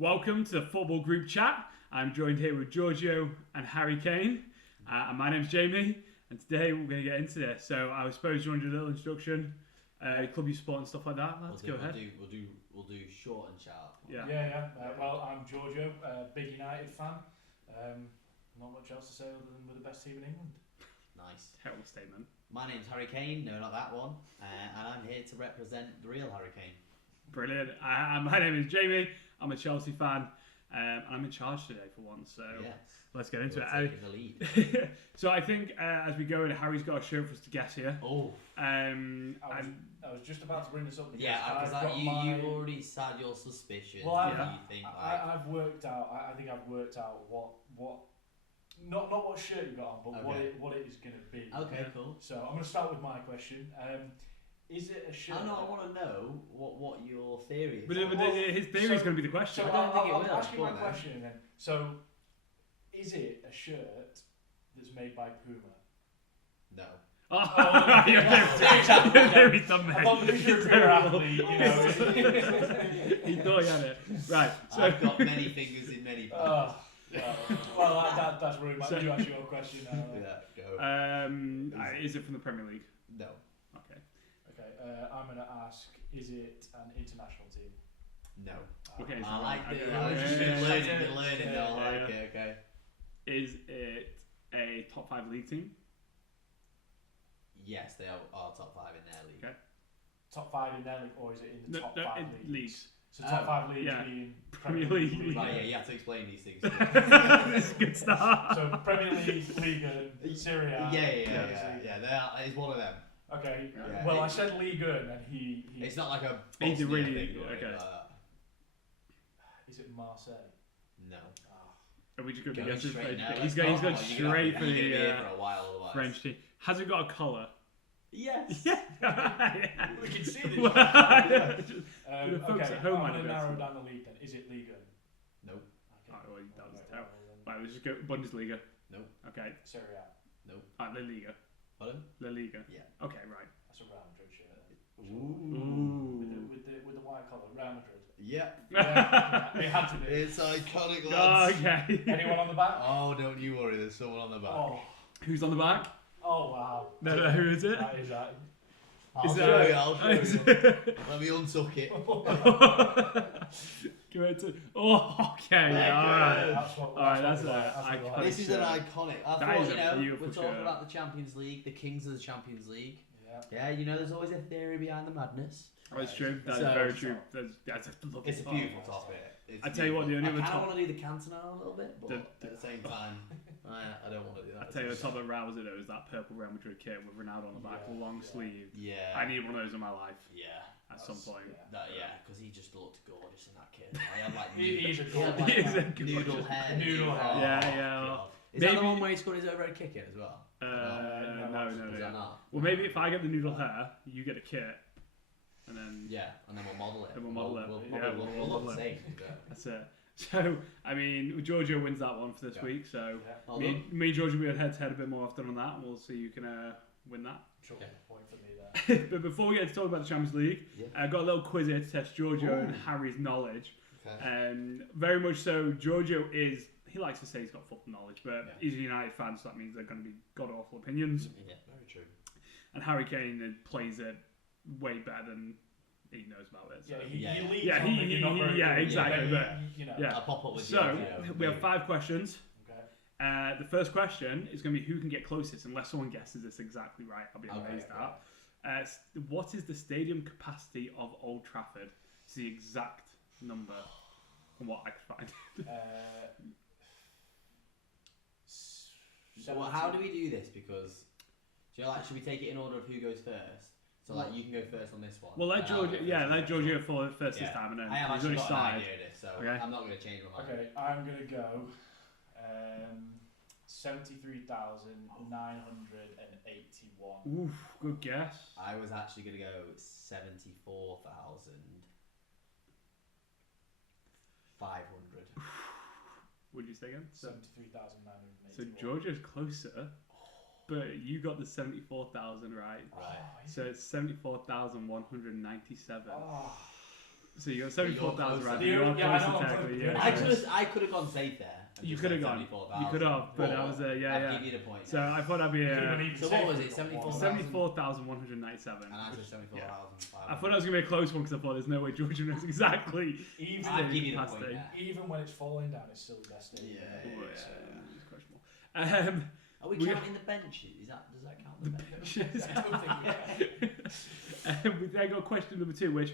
Welcome to the Football Group Chat. I'm joined here with Giorgio and Harry Kane. And my name's Jamie, and today we're going to get into this. So I suppose you want to do a little introduction, club you support and stuff like that. Let's go ahead. We'll do short and sharp. Yeah. Well, I'm Giorgio, big United fan. Not much else to say other than we're the best team in England. Nice. Terrible statement. My name's Harry Kane. No, not that one. And I'm here to represent the real Harry Kane. Brilliant. My name is Jamie. I'm a Chelsea fan. And I'm in charge today for once. So yes. let's get into it. Taking the lead. So I think as we go in, Harry's got a shirt for us to guess here. Oh. I was just about to bring this up. Yeah, because you've already had your suspicions. Well, I've worked out. I think I've worked out what. Not what shirt you got on, but what it is going to be. Okay, cool. So I'm going to start with my question. Is it a shirt? I want to know what your theory is. But his theory is going to be the question. So I don't think it will. I'll ask you my question then. So, is it a shirt that's made by Puma? No. Very dumb, mate. I thought you were a Puma athlete, you know. He thought he had it. Right. So I've got many fingers in many pies. Well, that's really bad. You ask your question now. Yeah, go. Is it from the Premier League? No. Okay. I'm going to ask, is it an international team? No. Okay. I like it. I was just learning. I like it. Okay. Is it a top 5 league team? Yes, they are top 5 in their league. Okay. Top 5 in their league, or is it in the top 5 leagues? So top 5 leagues being Premier League. Right, yeah, you have to explain these things. This is a good start. So Premier League, Liga, Serie A. Yeah. It's one of them. Okay. Yeah. Well, I said Liga, and he. It's not like a. He's really thing okay. Is it Marseille? No. Are we just going to Going guess his straight now? He's going straight for the for a while, French team. Has it got a colour? Yes. Yeah. We can see this. Okay. I'm going to narrow down the league then. Is it Liga? Nope. Okay. Oh, well, that was terrible. Right, we'll just go Bundesliga. Nope. Okay. Serie A. Nope. La Liga. Pardon? La Liga. Yeah. Okay, right. That's a Real Madrid shirt. Ooh. With the white collar, Real Madrid. Yeah. It had to be. It's iconic, Oh, lads. okay. Anyone on the back? Oh, don't you worry. There's someone on the back. Oh, Who's on the back? wow. No, who is it? That is that. I'll show you. Let me untuck it. Okay, alright. That's iconic. This is an iconic. I That is thought, a beautiful we're talking shirt. about the Champions League, the kings of the Champions League. Yeah. Yeah, there's always a theory behind the madness. That's true. That's very true. That's a lovely It's a thought. beautiful topic. I tell you what, the only other I top. want to do the Cantona a little bit, but at the same time, I don't want to do that. I tell you, the top that roused it though is that purple Real Madrid kit with Ronaldo on the back, long sleeve. Yeah. I need one of those in my life. Yeah. At some point. Because he just looked gorgeous in that kit. I had like He's a noodle hair. Noodle hair. Yeah. Is that the one where he scored his overhead kick in as well? No. Is that not? Well, maybe if I get the noodle hair, you get a kit, and then and then we'll model it. Then we'll model it. We'll look the same. That's it. So, I mean, Giorgio wins that one for this week. So, me and Giorgio will be head to head a bit more often on that, and we'll see who can win that. Sure. Point for me there. But before we get to talk about the Champions League, I've got a little quiz here to test Giorgio and Harry's knowledge. Okay. Very much so. Giorgio he likes to say he's got football knowledge, but he's a United fan, so that means they're going to be god awful opinions. Yeah, very true. And Harry Kane plays it way better than he knows about it. So. Exactly. I'll pop up with so we have 5 questions. Okay. The first question is going to be who can get closest, unless someone guesses this exactly right. I'll be amazed at. What is the stadium capacity of Old Trafford? It's the exact number from what I could find. So how do we do this? Because should we take it in order of who goes first? So you can go first on this one. Well, let Giorgio for first this time, and then I have actually got an idea of this, so I'm not going to change my mind. Okay, I'm going to go 73,981. Oof, good guess. I was actually going to go 74,500. What did you say again? 73,981. So Giorgio's closer, but you got the 74,000 right. Right. So it's 74,197. So you got 74,000 right. closer. You are Yeah, I know, closer I'm technically. close. Yeah. I could have gone safe there. and You just could have said gone. 74,000, You could have, but that was I'd give you the point. So I thought that'd be So what was it? 74,000? 74,197. And I said 74,500. I thought that was gonna be a close one because I thought there's no way Georgia knows exactly. I'd give you the point Capacity. there. Even when it's falling down, it's still the best day. Yeah. Oh, it's questionable. Are we counting the benches? Does that count the benches? I don't think we can. We then got question number 2, which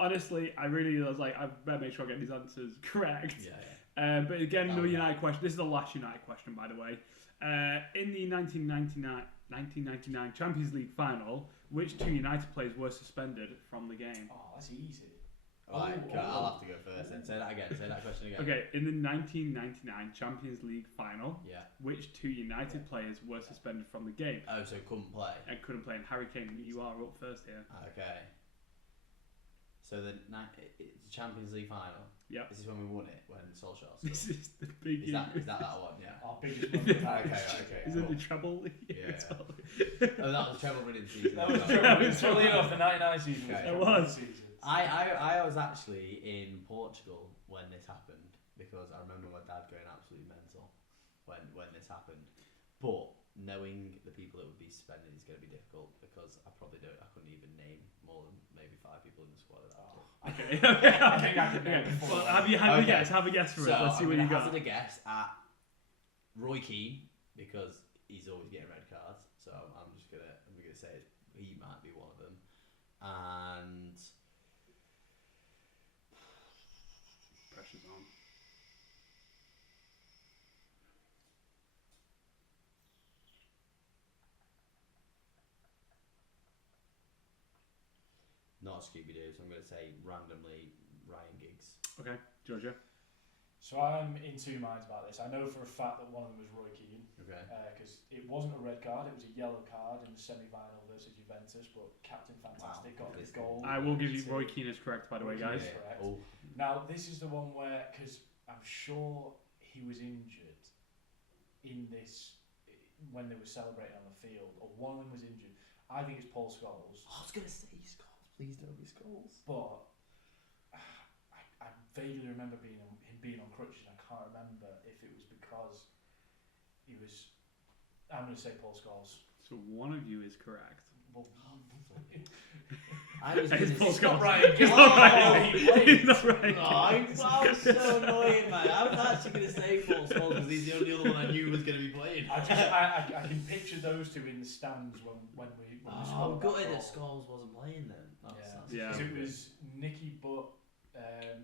honestly I was like, I better make sure I get these answers correct. Yeah. But again, another Okay. United question. This is the last United question, by the way. In the 1999 Champions League final, which 2 United players were suspended from the game? Oh, that's easy. Right, okay, I'll have to go first then. Say that again. Say that question again. Okay, in the 1999 Champions League final, Yeah. which 2 United players were suspended from the game Oh, so couldn't play. and couldn't play? And Harry Kane, you are up first here. Okay. So it's the Champions League final. Yep. This is when we won it, when Solskjaer scored. This is the big. Is that one? Yeah. Our biggest Okay, one. okay. Is it the treble? Yeah. As well? Oh, that was treble winning season. That was as true. well. Funnily enough, the 99 season was Okay. the It treble was. season. I was actually in Portugal when this happened because I remember my dad going absolutely mental when this happened. But knowing the people that would be suspended is going to be difficult because I couldn't even name more than maybe 5 people in the squad at that time. Okay. I think I can name Okay. before. Well, have a guess. Have a guess for So us. Let's see what I'm you gonna got. hazard a guess at Roy Keane because he's always getting red cards. So I'm gonna say he might be one of them. And Pressure's on. not Scooby Doo, so I'm gonna say randomly Ryan Giggs. Okay, Georgia. So I'm in 2 minds about this. I know for a fact that one of them was Roy Keane Okay. because it wasn't a red card; it was a yellow card in the semi-final versus Juventus. But Captain Fantastic got his goal. I will give you Roy Keane is correct, by the way, guys. Yeah. Correct. Oh, Now this is the one where, because I'm sure he was injured in this when they were celebrating on the field, or one of them was injured. I think it's Paul Scholes. I was gonna say Scholes. Please don't be Scholes. But I vaguely remember him being on crutches, and I can't remember if it was because he was. I'm going to say Paul Scholes. So one of you is correct. Well, I was It's gonna Paul say Scholes. Brian It's Giggs. not right. Oh, he played. It's not right. Wow, so annoying, man. I was actually going to say Paul Scholes because he's the only other one I knew was going to be playing. I can picture those 2 in the stands when we I'm scored gutted that that goal. Scholes wasn't playing then. Yeah. Because it was Nicky Butt.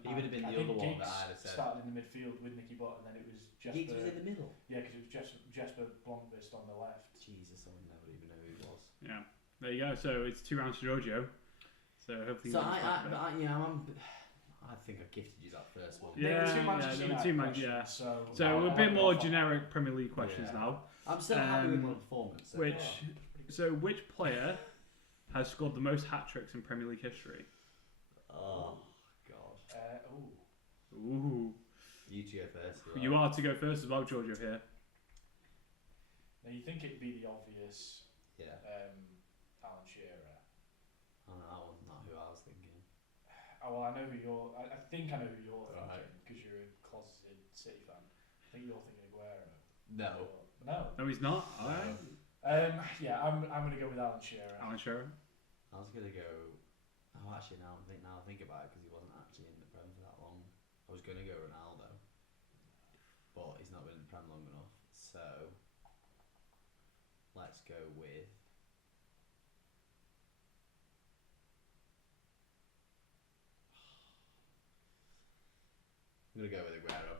He would have been I the think other one Giggs that I'd have said. started in the midfield with Nicky Butt, and then it was Giggs Jesper. was in the middle. Yeah, because it was Jesper Blomqvist on the left. Jesus, I would never even know who he was. Yeah. There you go. So it's 2 rounds to Giorgio. So hopefully. So you can I think I gifted you that first one. Yeah, There were 2 matches there in were that 2 matches, question, yeah. So So a bit more generic Premier League questions Yeah. now. I'm still happy with my Um, performance. So Which, far. so which player has scored the most hat tricks in Premier League history? Oh God. Ooh. You two go first. You are to go first as well, Giorgio here. Now you think it'd be the obvious Yeah. Alan Shearer. Oh, no, that wasn't not who I was thinking. Oh well, I know who you're. I think I know who you're Right. thinking because you're a closeted City fan. I think you're thinking Aguero. No. No. No, he's not. No. Alright. Yeah, I'm gonna go with Alan Shearer. Alan Shearer. I was gonna go. Oh, actually, now I think about it because he wasn't actually in the Prem for that long. I was gonna go Ronaldo, but he's not been in the Prem long enough. So let's go with. I'm gonna go with Aguero.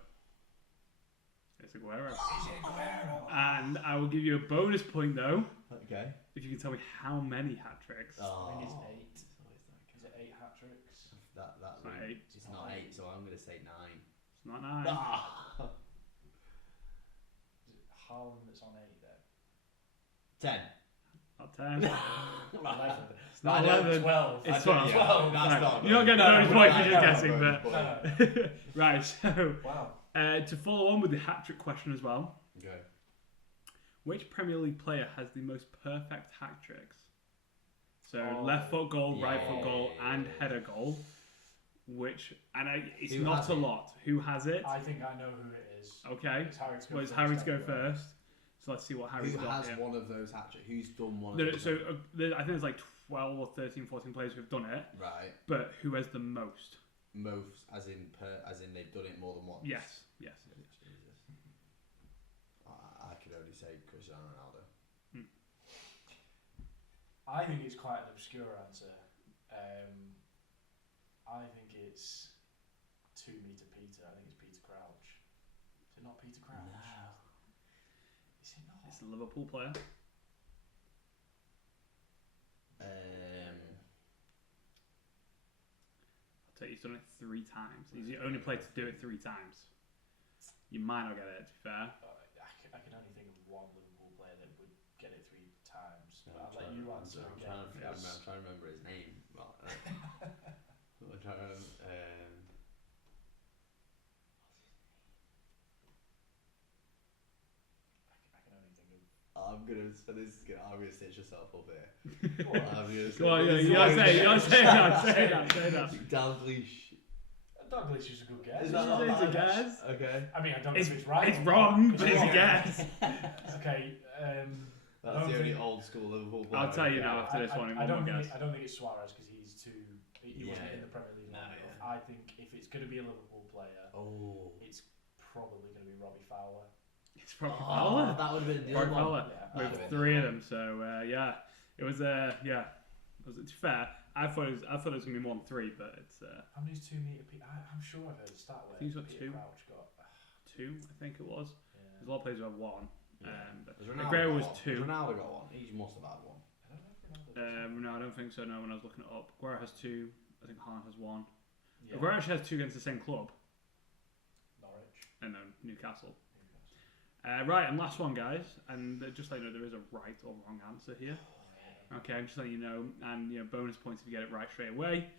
It's Aguero. Is it Aguero? And I will give you a bonus point though Okay. if you can tell me how many hat tricks. Oh. I think it's 8. It's always that Is it 8 hat tricks? That It's not 8. It's not 8, so I'm gonna say 9. It's not 9. Ah. Is it Haaland that's on 8 then? 10. Not 10. 11. It's not I know, 11. 12. It's I 12. don't- yeah, that's Right. not You're not good. getting a No, bonus no, point no, for no, just no, guessing, but No. right. So Wow. to follow on with the hat trick question as well, Okay. which Premier League player has the most perfect hat tricks? So Oh, left foot goal, right yeah, foot goal, yeah, and yeah. header goal. it's Who not has a it? lot. Who has it? I think I know who it is. Okay. It's Harry to go Well, it's first. Harry to go anyway. first. So let's see what Harry's Who got has here. one of those hat-tricks? Who's done one of No, those? so I think there's like 12 or 13, 14 players who've done it, Right. but who has the most? Most, as in they've done it more than once. Yes. Jesus. I could only say Cristiano Ronaldo. I think it's quite an obscure answer. I think it's 2 meter Peter. I think it's Peter Crouch. Is it not Peter Crouch? No. Is it not? It's a Liverpool player. I'll tell you, he's done it 3 times. He's the only player to do it 3 times. You might not get it, to be fair. I can only think of one Liverpool player that would get it 3 times. No, But I'll let you answer I'm again. trying to remember his name. Well, I'm trying to remember. I can only think of. I'm gonna stitch yourself up here. Go on, you gotta say that. Dalglish. Dalglish is a good guess. Is that not It's a bad? guess. Okay. I mean, I don't know if it's right. It's or wrong, not. but it's a guess. Okay. That's the only old school Liverpool player. I'll tell you now after this one in I one don't guess. think it's Suarez because he's too. He wasn't in the Premier League long enough. Yeah. I think if it's going to be a Liverpool player, it's probably going to be Robbie Fowler. It's probably Fowler. That would have been the Robbie other one. Fowler. With 3 of them, so yeah. It was it's fair. I thought it was gonna be more than 3, but it's How many's 2 meter Peter? I'm sure I've heard a stat where he's got Peter 2. Crouch got. 2, I think it was. Yeah. There's a lot of players who have 1. But Ronaldo was 2. Ronaldo got 1. He must have had 1. I don't know if Ronaldo. No, I don't think so. No, when I was looking it up, Aguero has 2. I think Haaland has 1. Yeah. Aguero actually has 2 against the same club. Norwich. And then Newcastle. Right, and last one, guys. And just let you know, there is a right or wrong answer here. Okay, I'm just letting you know, and bonus points if you get it right straight away.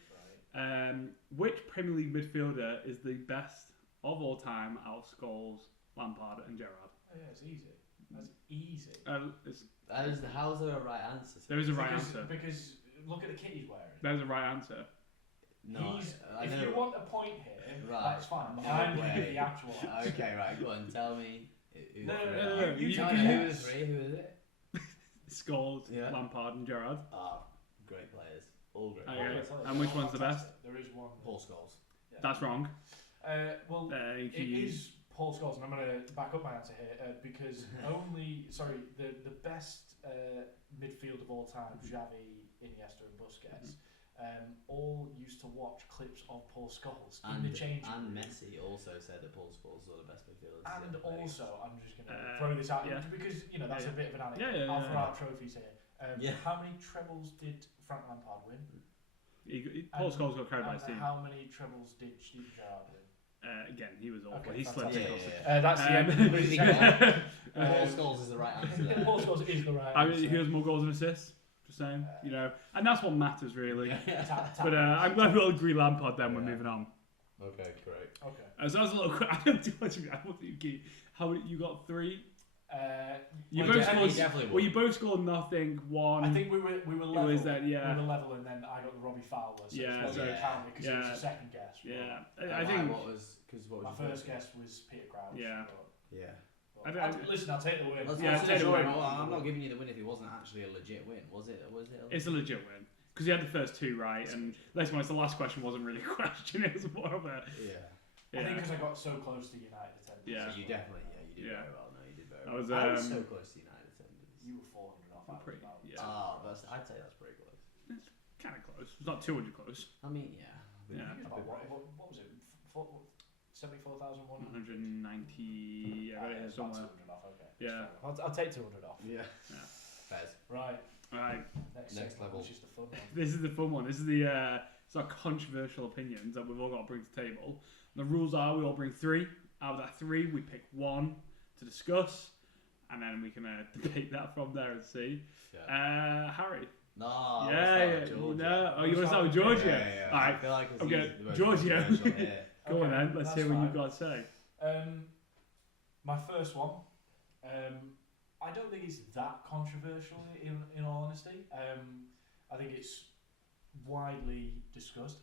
Right. Which Premier League midfielder is the best of all time out of Scholes, Lampard, and Gerrard? Oh, yeah, it's easy. That's easy. How's there a right answer? There is a right answer. Because look at the kit he's wearing. There's a right answer. No, I if know. you want a point here, Right. that's fine. No I'm going to way. give the actual answer. Okay, right, go on, tell me. No. You Tell can me who guess. the 3, who is it? Scholes, Yeah. Lampard, and Gerrard. Great players. All great Okay. players. And which one's the best? There is one. Paul Scholes. Yeah. That's wrong. Well, it is Paul Scholes, and I'm going to back up my answer here because the best midfield of all time, Xavi, Iniesta, and Busquets, all used to watch clips of Paul Scholes in the change room. And Messi also said that Paul Scholes was the best midfielder. And also, I'm just going to throw this out because that's a bit of an anecdote. I'll throw out trophies here. How many trebles did Frank Lampard win? Paul Scholes got carried by his team. How many trebles did Steven Gerrard win? Again, he was awful. Okay, He slept across that's the end. Paul Scholes is the right answer there. Paul Scholes is the right I answer. mean, he has more goals and assists. Just saying, and that's what matters really. Tap, But I'm glad we all agree Lampard. Then we're moving on. Okay, great. Okay. So that was a little. I don't do much of it. I want you keep. How many? You got 3. You Well, both definitely scored. won. Well, you both scored nothing. 1. I think we were level. Was that, We were level, and then I got the Robbie Fowler. So Yeah, it wasn't so- count because it was a second guess. Yeah, And I think. what was My your first guess was Peter Crouch. Yeah. Yeah. Listen, I'll take the win. take the win. Well, I'm not giving you the win if it wasn't actually a legit win. Was it? It's a legit win because you had the first 2 right, and let's be honest, the last question wasn't really a question; it was more of a. Yeah. I think because I got so close to United attendance. Yeah. So you definitely, you did very well. No, you did very That well. was, I was so close to United attendance. You were 400 off. I was Pretty, about yeah. I'd say that's pretty close. Kind of close. It's not 200 close. I mean, yeah. Yeah. It was about, what was it? 74,100? 190. I got it here It's about somewhere. 200 off. Okay. Yeah. I'll take 200 off. Yeah. Fez. Right. Right. Next Next segment, level. which is the fun one. This is the fun one. This is the it's our controversial opinions that we've all got to bring to the table. And the rules are we all bring 3. Out of that 3, we pick 1 to discuss, and then we can debate that from there and see. Yeah. Harry. No. Yeah. No. Oh, you want to start with Giorgio? Yeah. All right. I feel like it's Okay, the most Giorgio. controversial here. Go on then. Let's that's hear what fine. you've got to say. My first one, I don't think it's that controversial in all honesty. I think it's widely discussed.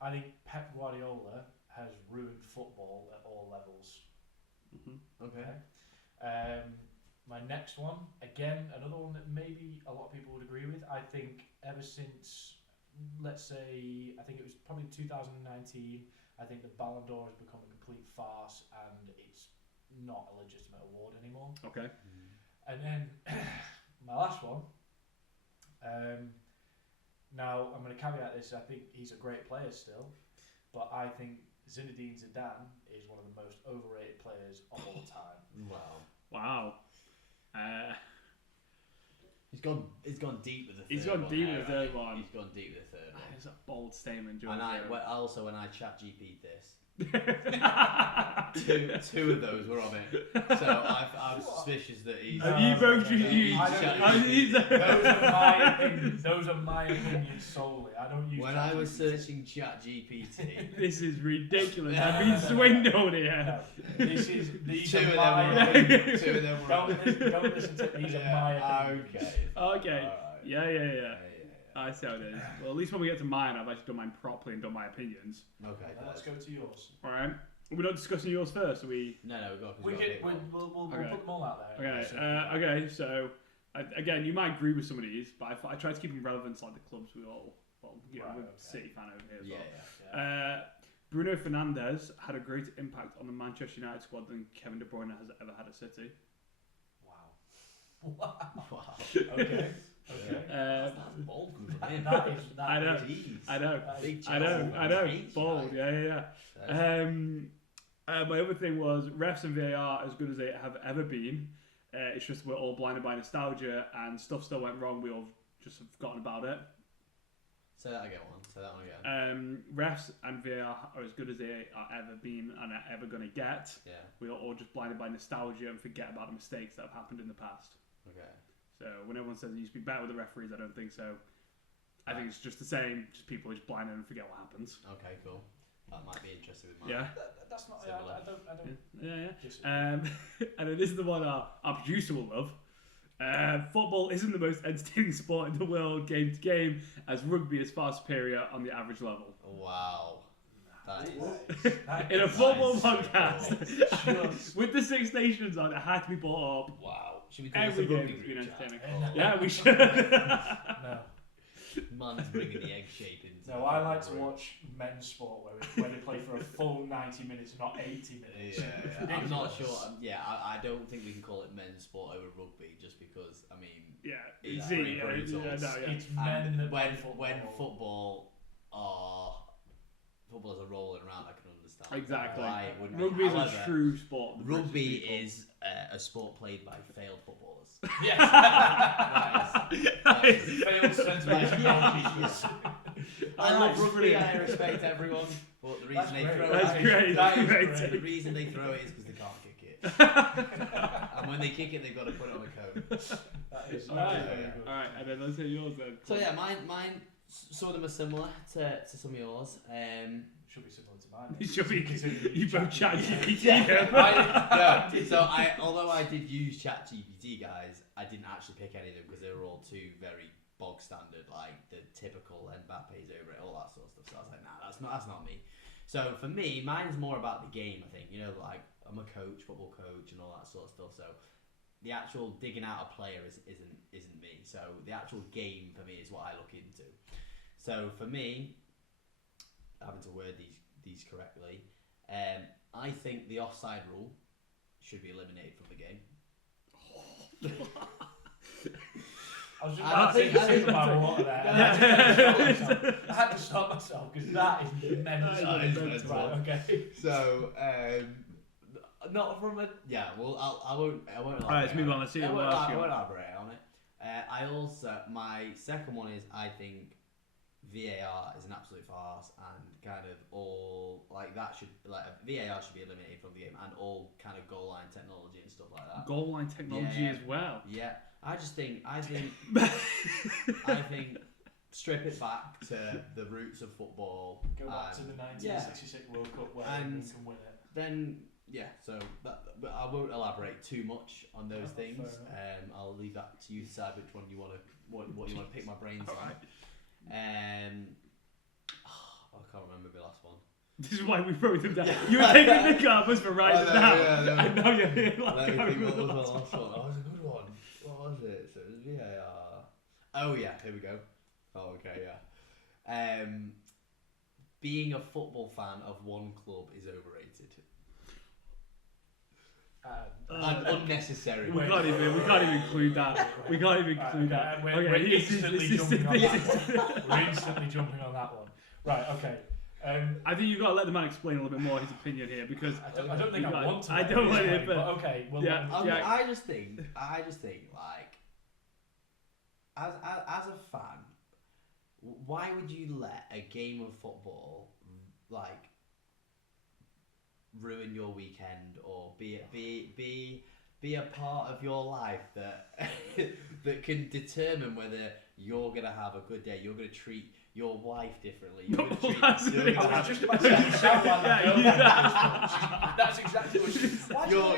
I think Pep Guardiola has ruined football at all levels. Okay. My next one, again, another one that maybe a lot of people would agree with. I think ever since, let's say, I think it was probably 2019, I think the Ballon d'Or has become a complete farce and it's not a legitimate award anymore. Okay. And then my last one. Now I'm going to caveat this. I think he's a great player still, but I think Zinedine Zidane is one of the most overrated players of all time. Wow. He's gone deep with the third one. He's gone deep with the third one. He's gone deep with the third one. It's a bold statement, Giorgio. And when I chat GP'd this, two of those were on it. So I'm suspicious that he's. Have you both Those are my opinions solely. I don't use. When I was searching Chat GPT, this is ridiculous. I've been swindled here. No, these two are of my them opinions. Two of them were on it. Don't listen to these are my opinions. Okay. Right. Yeah. I see how it is. Well, at least when we get to mine, I've actually done mine properly and done my opinions. Okay. Let's go to yours. All right. We're not discussing yours first, are we? No, We'll put them all out there. Okay. So again, you might agree with some of these, but I try to keep them relevant to like the clubs we all. Well, we're a City fan over here as well. Yeah. Bruno Fernandes had a greater impact on the Manchester United squad than Kevin De Bruyne has ever had at City. Wow. Okay. That's bold from him. I know. Bold. Yeah. My other thing was refs and VAR as good as they have ever been. It's just we're all blinded by nostalgia and stuff still went wrong. We all just have forgotten about it. Say that one again. Refs and VAR are as good as they are ever been and are ever going to get. Yeah. We are all just blinded by nostalgia and forget about the mistakes that have happened in the past. Okay. So when everyone says it used to be better with the referees, I don't think so. I think it's just the same. Just people are just blinded and forget what happens. Okay, cool. That might be interesting with mine. Yeah. That's not. Similar. I don't. Yeah. And then this is the one our producer will love. Football isn't the most entertaining sport in the world game to game, as rugby is far superior on the average level. Wow. That In a football is podcast, so with the Six Nations on, it had to be brought up. Wow. Should we do Every this a game rugby has been group chat? entertaining. Yeah, we should. No. Man's bringing the egg shape into. No, I like to watch men's sport where they play for a full 90 minutes, not 80 minutes. Yeah. I'm not sure. I don't think we can call it men's sport over rugby just because, I mean, it's pretty brutal. It's men that play football footballers are rolling around, I can understand. Exactly. Rugby is a true sport. Rugby is a sport played by failed footballers. Yes. Failed centre goalkeepers. I love rugby. I respect everyone, but the reason they throw the reason they throw it is because they can't kick it. And when they kick it, they've got to put it on a cone. Alright, and then let's hear yours then. So yeah, mine. Some of them are similar to some of yours. Should be similar to mine. It should be. You both chat GPT. Although I did use ChatGPT, guys, I didn't actually pick any of them because they were all too very bog standard, like the typical Mbappe's over it, all that sort of stuff. So I was like, nah, that's not me. So for me, mine's more about the game. I think like I'm a coach, football coach, and all that sort of stuff. So the actual digging out a player isn't me. So the actual game for me is what I look into. So for me, having to word these correctly, I think the offside rule should be eliminated from the game. I was just about to take a sip of my water there. I had to stop myself because that is mental. Right, okay. So, not from a I won't. Alright, let's move on. Let's see what else you I won't got. elaborate on it. My second one is I think VAR is an absolute farce and kind of all like that should VAR should be eliminated from the game and all kind of goal line technology and stuff like that. Goal line technology as well. Yeah, I think strip it back to the roots of football. Go back to the 1966 World Cup where anyone can win it. Then but I won't elaborate too much on those things. I'll leave that to you to decide which one you want to pick my brains on. I can't remember the last one. This is why we wrote them down. You were taking a mick out of us for writing them down. Yeah. And now you're here like, Let me think, what was the last last one? Oh, it was a good one. What was it? So it was VAR. Oh yeah, here we go. Oh, okay, yeah. Being a football fan of one club is overrated. Unnecessary. We can't even include that. We can't even include that. We're instantly jumping on that. We're instantly jumping on that one. Right. Okay. I think you've got to let the man explain a little bit more his opinion here because I don't think I want to. I don't want it, but okay. Well, I just think like as a fan, why would you let a game of football like ruin your weekend or be a part of your life that that can determine whether you're gonna have a good day, you're gonna treat your wife differently. You're gonna treat. I was just about to say you sound like that. That's exactly what she.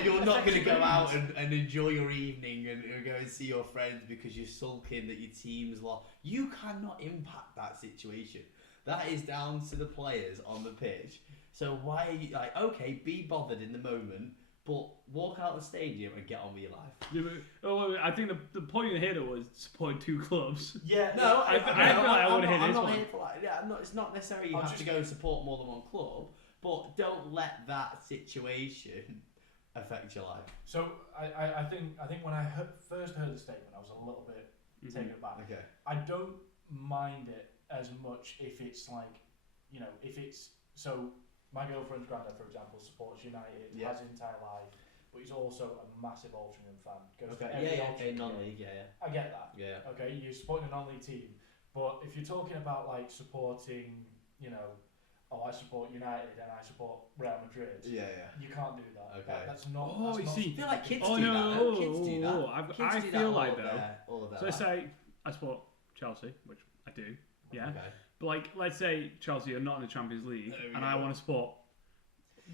You're not gonna go out and enjoy your evening and go and see your friends because you're sulking that your team's lost. You cannot impact that situation. That is down to the players on the pitch. So why are you like, okay, be bothered in the moment, but walk out the stadium and get on with your life. Yeah, I think the point here was supporting two clubs. Yeah. No, I want to hear this one. Here for like, yeah, it's not necessarily you have to go and support more than one club, but don't let that situation affect your life. So I think when I first heard the statement, I was a little bit taken aback. Okay. I don't mind it as much if it's like, if it's so. My girlfriend's granddad, for example, supports United, has his entire life, but he's also a massive Altrincham fan. Goes to every Altrincham non-league, game. I get that. Yeah. Okay, you're supporting a non-league team, but if you're talking about like supporting, I support United and I support Real Madrid. Yeah. You can't do that. Okay. That's not. Oh, that's you not see. I feel like kids do that. No, kids do that. I feel like all of that. So let's say I support Chelsea, which I do. Yeah. Okay. But like, let's say Chelsea are not in the Champions League, and I want to support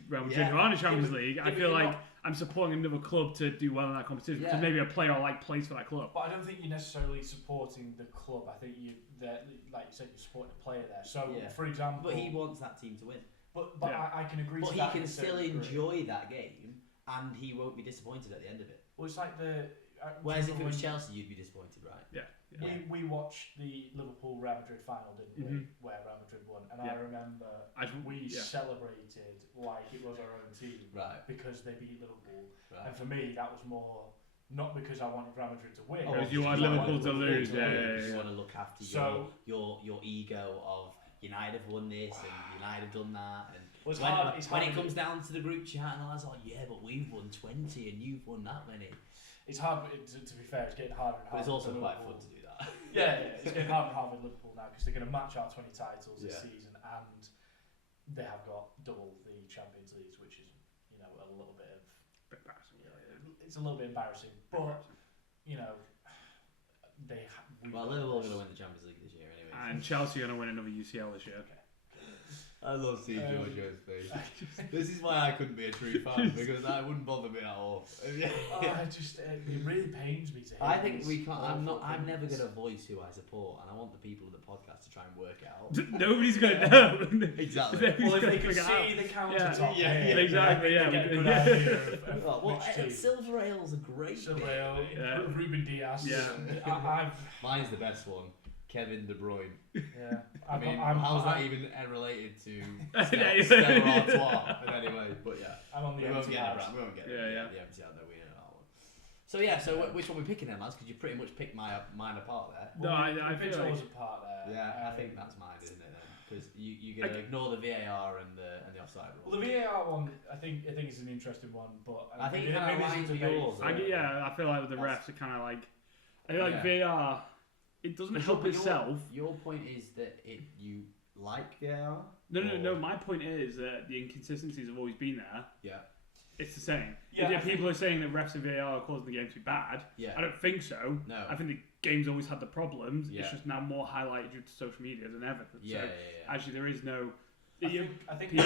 Real Madrid who are in the Champions League. I feel like I'm supporting another club to do well in that competition because maybe a player I like plays for that club. But I don't think you're necessarily supporting the club. I think like you said, you're supporting a player there. So, for example, but he wants that team to win. But I can agree. But to he that can still enjoy that game, and he won't be disappointed at the end of it. Well, it's like the. Whereas if it was Chelsea, you'd be disappointed, right? Yeah. We watched the Liverpool Real Madrid final, didn't we? Where Real Madrid won, and I remember we celebrated like it was our own team, right? Because they beat Liverpool, right. And for me that was more not because I wanted Real Madrid to win. Because you want Liverpool to lose, You want to look after your ego of United have won this and United have done that, and when it comes down to the group chat and all that's like, but we've won 20 and you've won that many. It's hard, to be fair, it's getting harder and harder. But it's also quite fun to do that. Yeah, it's getting harder and harder with Liverpool now because they're going to match our 20 titles this season, and they have got double the Champions Leagues, which is, a little bit of embarrassing. It's a little bit embarrassing, but Liverpool are going to win the Champions League this year anyway. And Chelsea are going to win another UCL this year. Okay. I love seeing Giorgio's face. This is why I couldn't be a true fan, because that wouldn't bother me at all. It really pains me to hear. I think we can't. I'm never going to voice who I support, and I want the people of the podcast to try and work it out. Nobody's going to know. Exactly. Well, if they could see the countertop, exactly. Get a good idea of which team. Silver Ale's a great. Silver Ale, Ruben Diaz. Yeah. Mine's the best one. Kevin De Bruyne. Yeah. How's that even related to Stella Artois? But anyway, I'm on the we won't get Etihad. it. We won't get it. Yeah. The Etihad, no, we know that one. So which one we picking then, lads? Because you pretty much picked mine apart there. No, I feel like apart there. Yeah, I think that's mine, isn't it? Then because you're gonna ignore the VAR and the offside rule. Well, the VAR one, I think is an interesting one, but I think it kind of aligns with yours. I feel like with the refs, it kind of like I feel like VAR. It doesn't help itself. Your point is that you like VAR? No. My point is that the inconsistencies have always been there. Yeah. It's the same. Yeah, people are saying that refs and VAR are causing the game to be bad. Yeah. I don't think so. No. I think the game's always had the problems. Yeah. It's just now more highlighted due to social media than ever. Yeah. Actually, there is no. I think the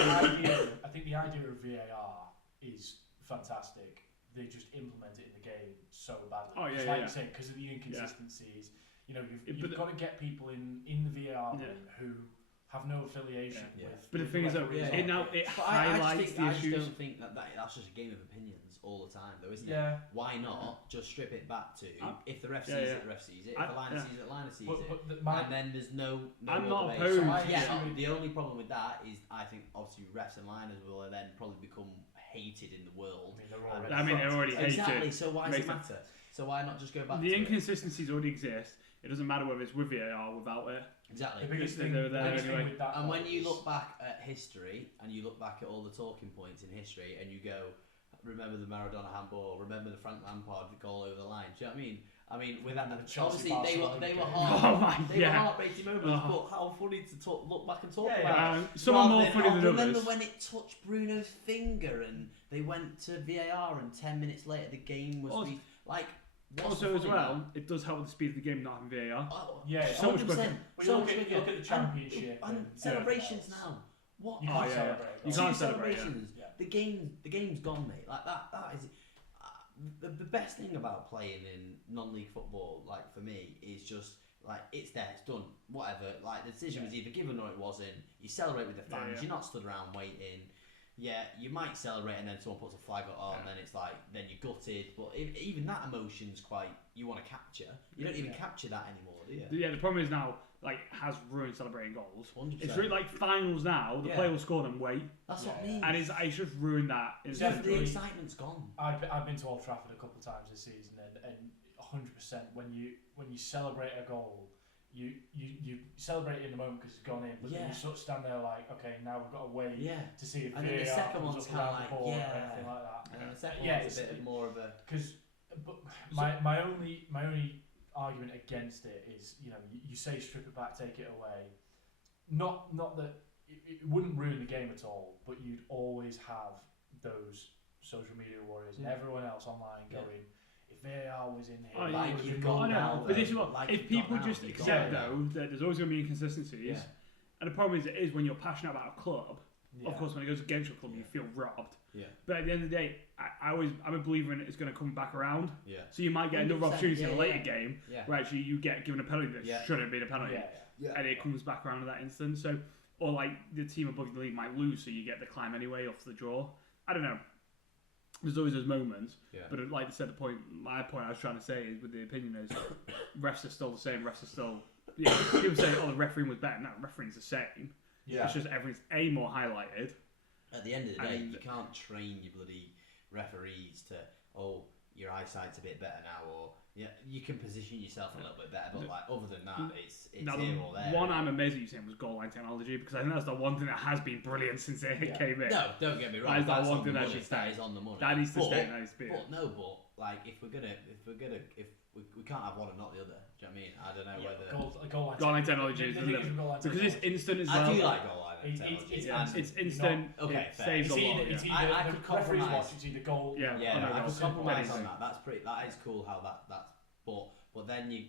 idea of VAR is fantastic. They just implement it in the game so badly. Oh yeah, like you say, because of the inconsistencies. You've got to get people in the VAR room who have no affiliation with. But the thing is, though, it highlights the I issues. just don't think that's just a game of opinions all the time, though, isn't it? Why not just strip it back to if the ref sees it, the ref sees it. If the liner sees it, the liner sees it. And then there's no I'm more not debate. opposed. The only problem with that is I think obviously refs and liners will then probably become hated in the world. I mean, they're already hated. Exactly. So why does it matter? So why not just go back? The inconsistencies already exist. It doesn't matter whether it's with VAR or without it. Exactly. The biggest thing with that and when you look back at history and you look back at all the talking points in history and you go, remember the Maradona handball, remember the Frank Lampard goal over the line. Do you know what I mean? I mean, with that, obviously they were heartbreaking moments, but how funny to look back and talk about. Some are more funny than others. Remember when it touched Bruno's finger and they went to VAR and 10 minutes later the game was like. Also, as well, it does help with the speed of the game not having VAR. So much quicker. You look at the championship and celebrations now. What? You can't celebrate. You can't celebrate. The game's gone, mate. Like that is the best thing about playing in non-league football. Like for me, is just like it's there, it's done. Whatever. Like the decision was either given or it wasn't. You celebrate with the fans. You're not stood around waiting. Yeah, you might celebrate and then someone puts a flag on and then it's like, then you're gutted. But even that emotion's you want to capture. You don't even capture that anymore, do you? Yeah, the problem is now, like, has ruined celebrating goals. 100%. It's really like finals now, the player will score them wait. That's what I mean. And it's just ruined that. The excitement's gone. I've been to Old Trafford a couple of times this season and 100% when you celebrate a goal, you celebrate it in the moment because it's gone in, but then you sort of stand there like, okay, now we've got to wait to see if and then the second one's kind of like, or anything like that. And the second one's a bit more of a but my only argument against it is, you say strip it back, take it away. Not that it wouldn't ruin the game at all, but you'd always have those social media warriors and everyone else online going, if VAR was in here, you've got now. But this is what, if people just accept though that there's always going to be inconsistencies, and the problem is when you're passionate about a club, of course when it goes against your club you feel robbed. But at the end of the day, I'm a believer in it's going to come back around. So you might get another opportunity in a later game where actually you get given a penalty that shouldn't have been a penalty, and it comes back around in that instance. So, or like the team above the league might lose, so you get the climb anyway off the draw. I don't know. There's always those moments, but like I said, my point I was trying to say is with the opinion is refs are still the same. Refs are still, people say, the refereeing was better. No, refereeing's the same. It's just everything's more highlighted. At the end of the day, you can't train your bloody referees to, your eyesight's a bit better now, or you can position yourself a little bit better, but like other than that, it's now, here or there. One I'm amazed at you saying was goal line technology, because I think that's the one thing that has been brilliant since it came in. No, don't get me wrong. That's one thing that should stay. That is on the money. That needs to stay. That needs to be. But like if we can't have one and not the other. Do you know what I mean? I don't know whether goal line technology is because it's instant as well. I do like goal line. It's instant. Okay, it saves a lot. I could compromise. It's either goal. I could compromise on that. That is cool how that's. But then you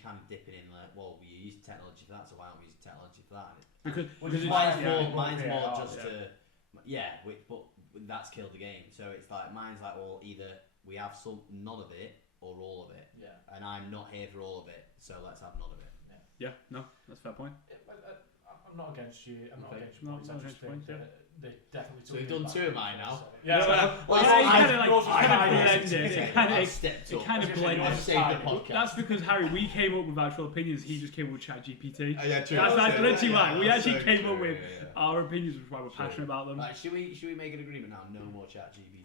kind of dip it in like, well, we use technology for that, so why aren't we using technology for that? Because mine's more just to but that's killed the game. So it's like mine's like, well, either we have none of it or all of it. And I'm not here for all of it, so let's have none of it. No, that's a fair point. I'm not against you. I'm not against your points. I just think they definitely. So we've done two of mine now. It kind of blended. I've saved the podcast. That's because Harry, we came up with actual opinions. He just came up with ChatGPT. True. That's literally why we actually came up with our opinions, which is why we're passionate about them. Right, should we make an agreement now? No more ChatGPT.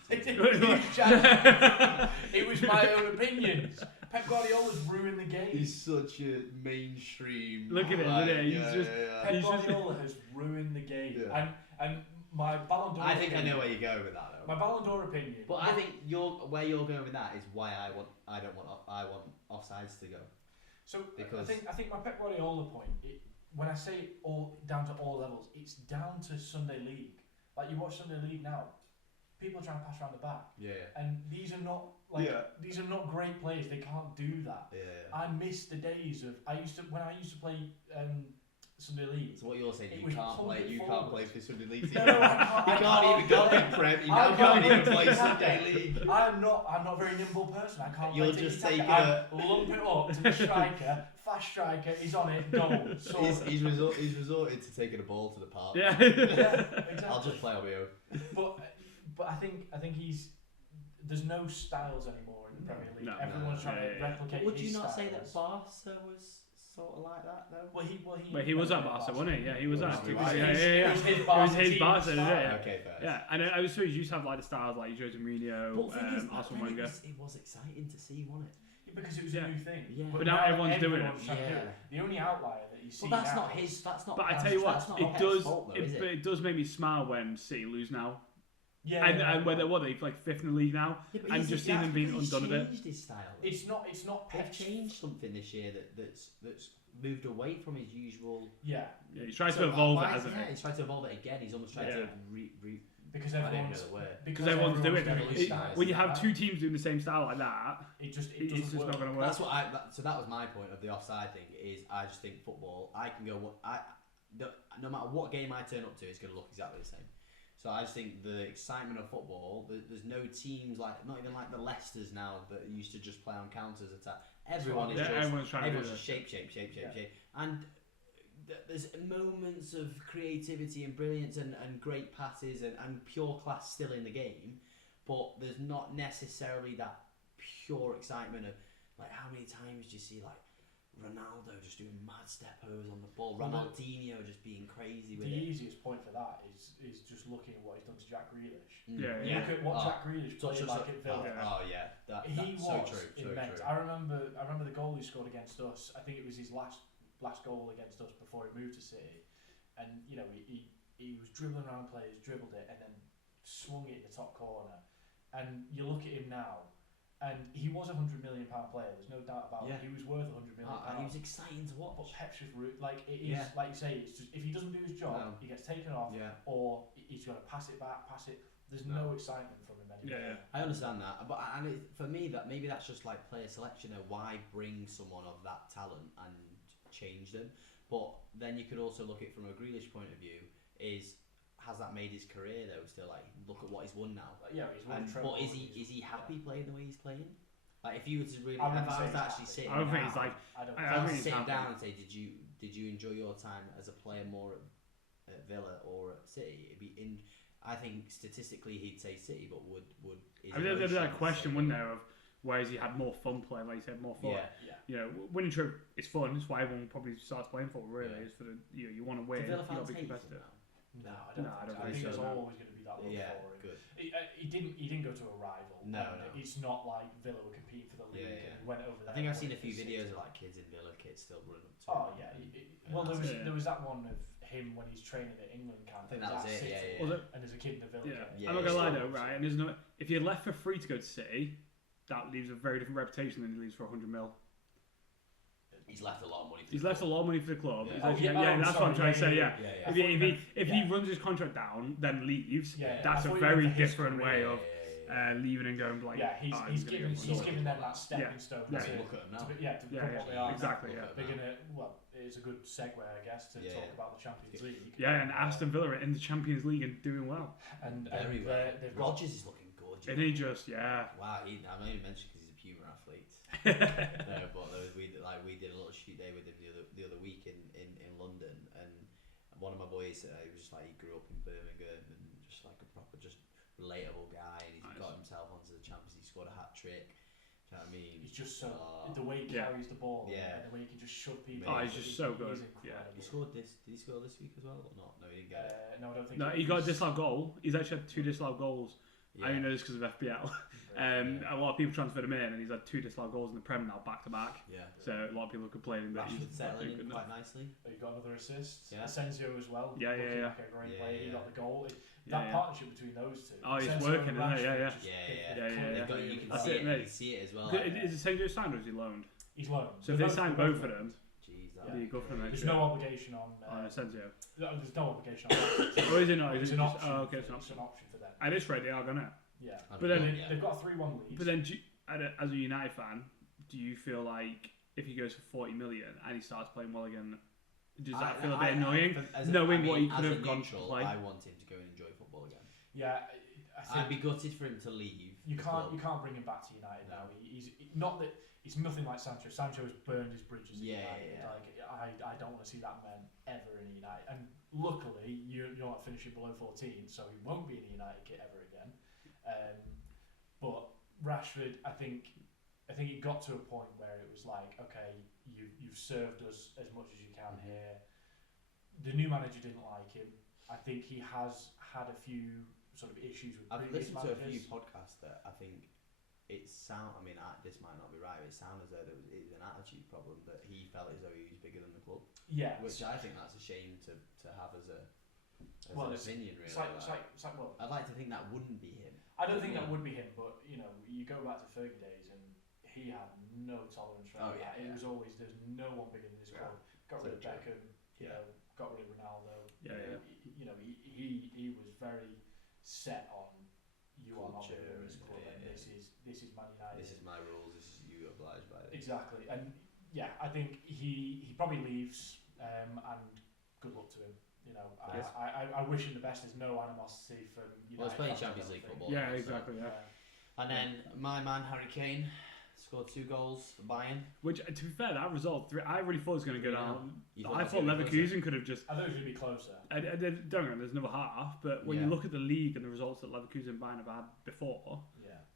It was my own opinions. Pep Guardiola's ruined the game. He's such a mainstream. Look at him, Pep Guardiola has ruined the game, and my Ballon d'Or. I think I know where you're going with that, though. My Ballon d'Or opinion. But I think where you're going with that is why I want offsides to go. So because I think my Pep Guardiola point, when I say all down to all levels, it's down to Sunday League. Like you watch Sunday League now, people are trying to pass around the back. And these are not these are not great players. They can't do that. I miss the days of when I used to play Sunday League. So what you're saying, It you was can't play. pulled You forward. can't play for Sunday League. No, team. I You can't even go in Prem. You I can't even can't play do Sunday that. League. I'm not a very nimble person. I can't You're play just tiki-taka. taking I lump it up to the striker, fast striker, he's on it, goal. So He's resorted to taking a ball to the park. Yeah. yeah, exactly. I'll just play on my own. But I think there's no styles anymore in the Premier League. No. Everyone's trying to replicate. Would his you not say styles. that Barca was sort of like that though? Well, He was at Barca, wasn't he? Yeah, he was at. He Yeah, was. yeah, It yeah. was his It was Barca his team Barca, style. yeah. Okay, fair. Yeah, and I was sure you used to have like the styles like Jose Mourinho, But the thing is, back Arsene then Wenger. it was exciting to see, wasn't it? Because it was Yeah. a new thing. Yeah. But now everyone's doing it. trying to do Yeah. The only outlier that you see Well, that's now not his. That's not. But I that's- tell you what, that's not it Pep's does. fault, though, is But it does make me smile when City lose now. Yeah, And when they're like fifth in the league now. Yeah, but I'm he's- just seeing them being he's undone a bit. changed his style. it's not They've Pep's. changed something this year that's moved away from his usual. Yeah, Yeah, he's trying So to evolve why- it, hasn't yeah, he? he's trying to evolve it again. He's almost trying Yeah. to because I don't even everyone's know the word. Because everyone's doing doing it. his styles When you like have that, two teams doing the same style like that, it just it's doesn't just work. not going to work. That's what so that was my point of the offside thing. Is I just think football. I can go no matter what game I turn up to, it's going to look exactly the same. So I just think the excitement of football. There's no teams like not even like the Leicesters now that used to just play on counters attack. Everyone is just everyone's trying to do everyone's this. just shape, and there's moments of creativity and brilliance and great passes and pure class still in the game, but there's not necessarily that pure excitement of like how many times do you see like Ronaldo just doing mad steppos on the ball, Ronaldinho just being crazy with The it. easiest point for that is just looking at what he's done to Jack Grealish. Yeah, Look at what Jack Grealish played like at Villa. Oh yeah, He that's was so true. immense. I remember the goal he scored against us. I think it was his last goal against us before he moved to City, and you know he was dribbling around players, dribbled it, and then swung it in the top corner. And you look at him now, and he was £100 million player. There's no doubt about it. He was worth £100 million. He was exciting to watch. But Pep's just like it is like you say. It's just if he doesn't do his job, he gets taken off, or he's got to pass it back. There's no excitement from him anymore. I understand that, but for me, that maybe that's just like player selection. Why bring someone of that talent and change them? But then you could also look at it from a Grealish point of view. Has that made his career though? Still, like look at what he's won now. He's won. But is he happy playing the way he's playing? Like if you were to really, I if I was wouldn't say to actually he's sit I don't think down, he's like. I don't. I think he's sit happy. down and say, did you enjoy your time as a player more at Villa or at City? It'd be in. I think statistically he'd say City, but would. I mean, there'd be that question, wouldn't there, of where has he had more fun playing? Like you said, more fun. Yeah. You know, winning trip is fun. It's why everyone probably starts playing football. Really, is for the you want to win. Do Villa You got fans to be hate competitive. him No, I No, don't. I don't I think think so, there's no. always going to be that love Yeah, for him. good. He didn't go to a rival. No, and no. It's not like Villa were competing for the league Yeah, yeah. and he went over there. I think I've and seen won a few for videos City. of like kids in Villa kits still running up to Oh him. yeah. Well, there was that one of him when he's training at England camp. I think that was at it. City, Yeah. Was it? And there's a kid in the Villa. Yeah. kit. Yeah, I'm not gonna lie yeah. though, right? And there's no. If you're left for free to go to City, that leaves a very different reputation than he leaves for 100 mil. He's left a lot of money. He's left a lot of money for the club. Yeah. He's Oh, actually, yeah, that's what I'm trying to say. Yeah. Yeah. If he runs his contract down, then leaves. Yeah, That's I a thought you very meant for his different way career. of leaving and going like. Yeah, he's gonna giving get one. them that stepping stone. Yeah. To, Look at him now. to become what they Yeah, are. exactly. Look Yeah. at They're him now. gonna. Well, it's a good segue, I guess, to Yeah. talk about the Champions League. Yeah, and Aston Villa are in the Champions League and doing well. And Very well. they've got. Rodgers is looking gorgeous. And he just, yeah. Wow, I'm not even mentioning because he's a Puma athlete. No, but we did a little shoot day with him the other week in London, and one of my boys, he was just like he grew up in Birmingham and just like a proper just relatable guy, and he's got himself onto the Champions League, scored a hat trick. Do you know what I mean? He's just so the way he carries the ball, and the way he can just shove people. Oh, he's just so good. Yeah. He scored this. Did he score this week as well or not? No, he didn't get it. No, I don't think. No, he got a disallowed goal. He's actually had 2 disallowed goals. Yeah. I only know this because of FPL. A lot of people transferred him in, and he's had 2 disallowed goals in the Prem now, back to back. Yeah. So a lot of people are complaining that he's Rashford settling in quite nicely. He got another assist. Yeah. Asensio as well. Yeah. Like a great player. He got the goal. That partnership between those two. Oh, he's Asensio working, and isn't he? Rashford Yeah. just You can That's see it, it. mate. You can see it as well. Is Asensio signed or is he loaned? He's loaned. So if they sign both of them, Jeez, do you go for them There's next year? no obligation on. Asensio. There's no obligation on. That. Or is it not? It's Is it an just, option. oh, okay, it's an It's option. an option for them. At this rate, they are gonna. Yeah. But then- They've got a 3-1 lead. But then, as a United fan, do you feel like if he goes for 40 million and he starts playing well again Does that feel a bit annoying? Knowing what he could have gone to play. I want him to go and enjoy football again. Yeah, I'd be gutted for him to leave. You can't bring him back to United now. He's not that. It's nothing like Sancho. Sancho has burned his bridges at United. Like, I don't want to see that man ever in United. And luckily, you're not finishing below 14, so he won't be in a United kit ever again. But Rashford, I think it got to a point where it was like, okay, you've served us as much as you can here. The new manager didn't like him. I think he has had a few sort of issues with previous managers. I've listened to a few podcasts that I think this might not be right, but it sounded as though it was an attitude problem, that he felt as though he was bigger than the club. Yeah. Which I think that's a shame to have as an opinion, really. I'd like to think that wouldn't be him. I don't think that would be him, but you go back to Fergie days and he had no tolerance for that. It was always, there's no one bigger than this club. Got rid of Beckham, got rid of Ronaldo. He was very set on, you are not bigger than this club, and this is Man United. This is my rules. This is you obliged by this. Exactly, and I think he probably leaves, and good luck to him. I wish him the best. There's no animosity from United. Well, he's playing Champions League football. Yeah, exactly. Yeah. And then my man Harry Kane scored 2 goals for Bayern. Which, to be fair, that result, I really thought it was going to go down. I thought Leverkusen could have just. I thought it was going to be closer. Don't get me wrong, there's another half, but when you look at the league and the results that Leverkusen and Bayern have had before,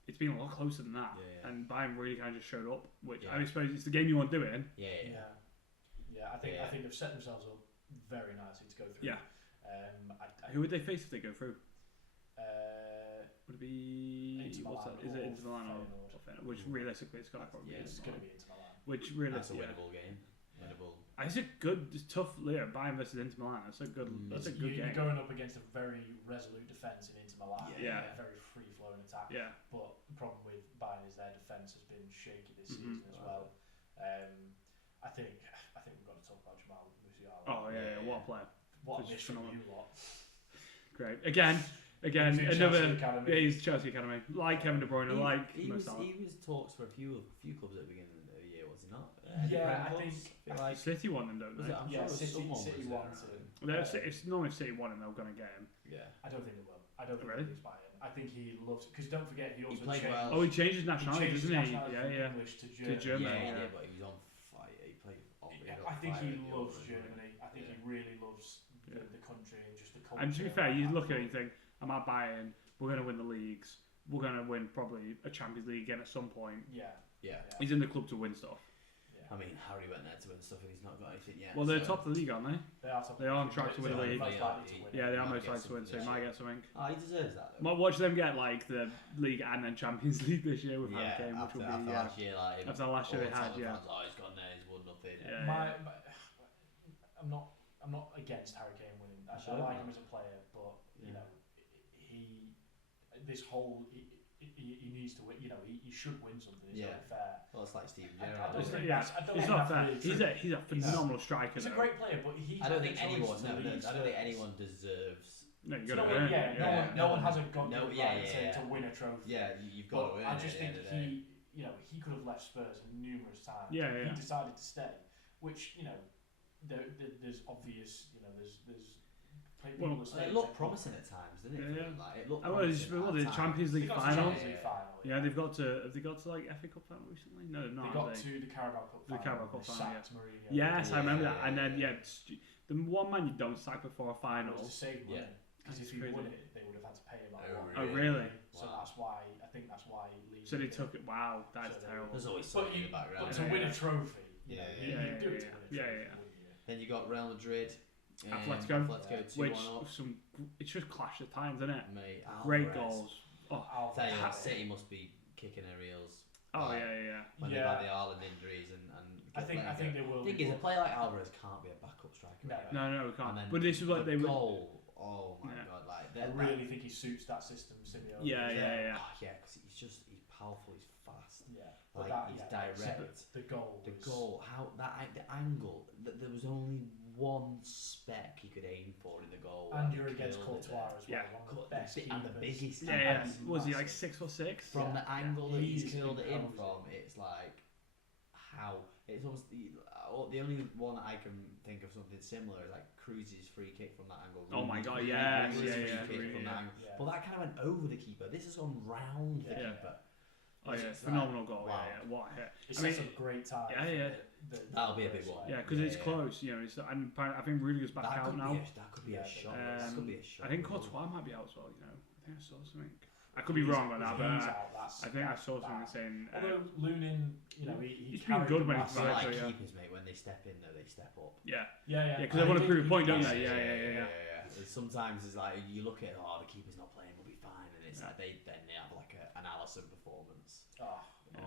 it's been a lot closer than that. And Bayern really kind of just showed up, which I suppose it's the game you want doing. I think they've set themselves up very nicely to go through. Yeah. Who would they face if they go through? Would it be Inter Milan? Is it Inter Milan or Feyenoord? Which realistically it's going to probably it's going to be Inter Milan. Which realistically that's a winnable game. Winnable. It's a good, it's tough. Bayern versus Inter Milan. That's a good game. You're going up against a very resolute defence in Inter Milan. Yeah. A very free flowing attack. Yeah. But the problem with Bayern is their defence has been shaky this season as well. I think we've got to talk about Jamal Musiala. Oh yeah, what a player! What a miss from you lot. Great. Again, another. He's Chelsea Academy, like Kevin De Bruyne, he was talks for a few clubs at the beginning of the year, was he not? I think City won him, don't they? City wanted him. It's normally City won him, they're going to get him. Yeah, I don't think they will. I don't think he's buying. I think he loves, because don't forget he also changed. Well. Oh, he changed his nationality, doesn't he? Yeah. English to German. Yeah, but he was on fire. He played. I think he loves Germany. I think he really loves the country and just the culture. And to be fair, you look at it and think, am I buying? We're going to win the leagues. We're going to win probably a Champions League again at some point. Yeah. He's in the club to win stuff. I mean, Harry went there to win stuff and he's not got anything yet. Well, they're top of the league, aren't they? They are top. They are on track to win the league. Yeah, they are most likely to win, so he might get something. Oh, he deserves that, though. Might watch them get like the league and then Champions League this year with Harry Kane, which will be last year, after last year they had, he's gone there, he's won nothing. I'm not against Harry Kane winning. I like him as a player, but he needs to win. He should win something. It's not fair. Well, it's like Steven Gerrard. It's not fair. He's a phenomenal striker. He's a great player, but I don't think anyone deserves. No, you got to win. No one has a god to win a trophy. Yeah, you've got to win. I just think he could have left Spurs numerous times. He decided to stay, which there's obvious. There's. It looked promising at times, didn't it? Yeah. It looked the Champions League final. Have they got to like FA Cup final recently? No, they got to the Carabao Cup final. The Carabao Cup final. Mourinho. I remember that. And then the one man you don't sack before a final. Was to save money. Because if he won it, they would have had to pay him out. Oh really? So that's why I think that's why he leaves. So they took it. Wow, that's terrible. There's always something in the background. But to win a trophy, you do it to win a trophy. Then you got Real Madrid. Atletico 2-1 up. It's just clash of times, isn't it? Mate, great goals. Tell you what, City must be kicking their heels. When they've had the Ireland injuries and I think they will. The thing is, a player like Alvarez can't be a backup striker. No, it can't. But this is like they goal. Oh my god! I really think he suits that system, Simeone. Yeah. Because he's powerful. He's fast. Yeah. He's direct. The goal. The angle. There was only one speck he could aim for in the goal. And you're against Courtois as well. And the biggest. Was he like 6'6"? From the angle that he's killed it in from, it's like how It's almost the only one I can think of something similar is like Cruz's free kick from that angle. Oh my God, yeah, yes, free yeah, kick from that angle. Yeah. But that kind of went over the keeper. This has gone round the keeper. Oh yeah, It's phenomenal like, goal. wow. Yeah, what a hit. It sets up a great time. Yeah. That'll be a big one. Yeah, because it's close. You know, I think Rudiger's back out now. That could be a shot. That could be a shot. I think Courtois might be out as well. You know, I think I saw something. I could be wrong on that, but I think I saw something saying. Although Lunin, you know, he's been good when he's like right. Keepers, mate, when they step in, though, they step up. Yeah, because they want to prove a point, don't they? Yeah. Sometimes it's like you look at the keeper's not playing, we'll be fine, and it's like they have like an Alisson performance.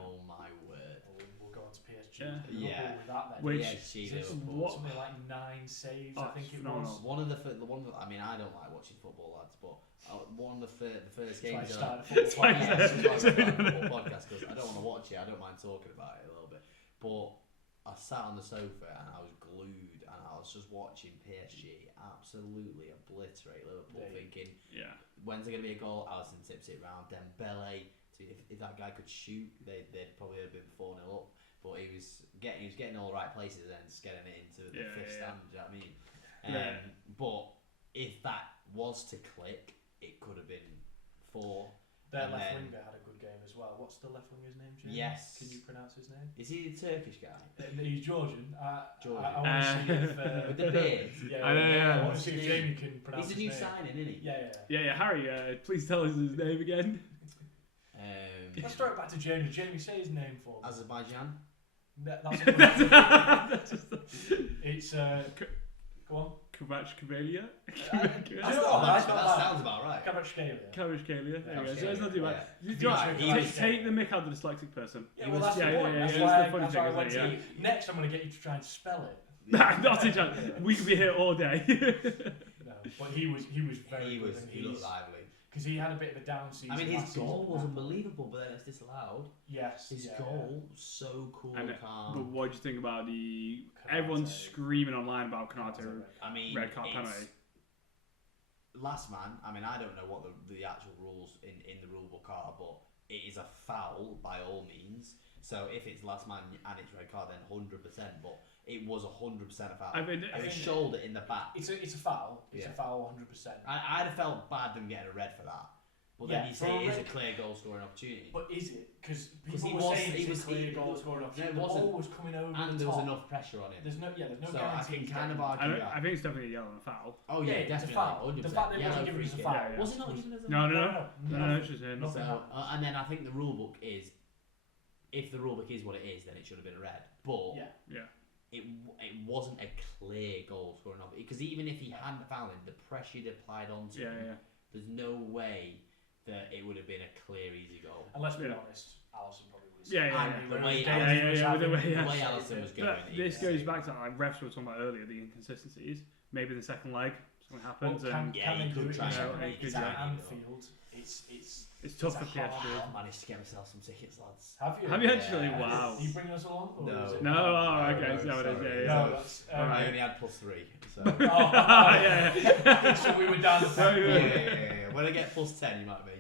Oh my word! We'll go on to PSG. Yeah. Which something like 9 saves, I think it was. One of the I mean, I don't like watching football, lads, but one of the first games. Start a football podcast because I don't want to watch it. I don't mind talking about it a little bit, but I sat on the sofa and I was glued, and I was just watching PSG absolutely obliterate Liverpool, thinking, when's there going to be a goal? Alisson tips it round. Dembele. If that guy could shoot, they'd probably have been 4-0 up. But he was getting all the right places and just getting it into the fifth stand. Do you know what I mean? But if that was to click, it could have been 4. Their left winger had a good game as well. What's the left winger's name, Jamie? Yes. Can you pronounce his name? Is he the Turkish guy? He's Georgian. I Georgian. want to see if... with the beard? I want to see if Jamie can pronounce his name. He's a new signing, isn't he? Yeah. Harry, please tell us his name again. Let's throw it back to Jamie. Jamie, say his name for me. Azerbaijan. That's it's go on. Kvaratskhelia. That sounds about right. Kvaratskhelia. There you go. So it's not too bad. Take the mick out of the dyslexic person. Yeah, well, that's the point. That's why I went to you. Next, I'm going to get you to try and spell it. Not a chance. We could be here all day. No, but he was very good. He looked lively. Because he had a bit of a down season. I mean, his goal was unbelievable, but then it's disallowed. Yes. His goal, so cool and calm. But what do you think about everyone's screaming online about Konate? I mean, red card penalty. Last man. I mean, I don't know what the actual rules in the rule book are, but it is a foul by all means. So if it's last man and it's red card, then 100%. But it was 100% a foul. I mean, it was shoulder in the back. It's a foul. It's a foul 100%. I'd have felt bad them getting a red for that. But then you say it is a clear goal scoring opportunity. But is it? Because people were saying it's a clear goal scoring opportunity. The ball was coming over and the there top. was enough pressure on it. There's no so guarantee. I can kind of argue that. I think it's definitely a yellow and a foul. Oh yeah, definitely. It's a foul. The fact that it wasn't given as a foul. Was it not even as a foul? No, it's just nothing. And then I think the rule book is, if the rule book is what it is, then it should have been a red. But it wasn't a clear goal scoring opportunity, because even if he hadn't fouled him, the pressure he'd applied onto him, there's no way that it would have been a clear, easy goal. And let's be honest, Alisson probably would have the way Alisson was going. But this goes back to like refs were talking about earlier, the inconsistencies. Maybe the second leg something happens, can they do it? It's at Anfield. It's tough for PSG. I managed to get myself some tickets, lads. Have you? Have you actually? Wow. Are you bringing us along? Or no. Is it Okay. So it is. I only had +3. So. So we were down the yeah. When I get +10, you might be.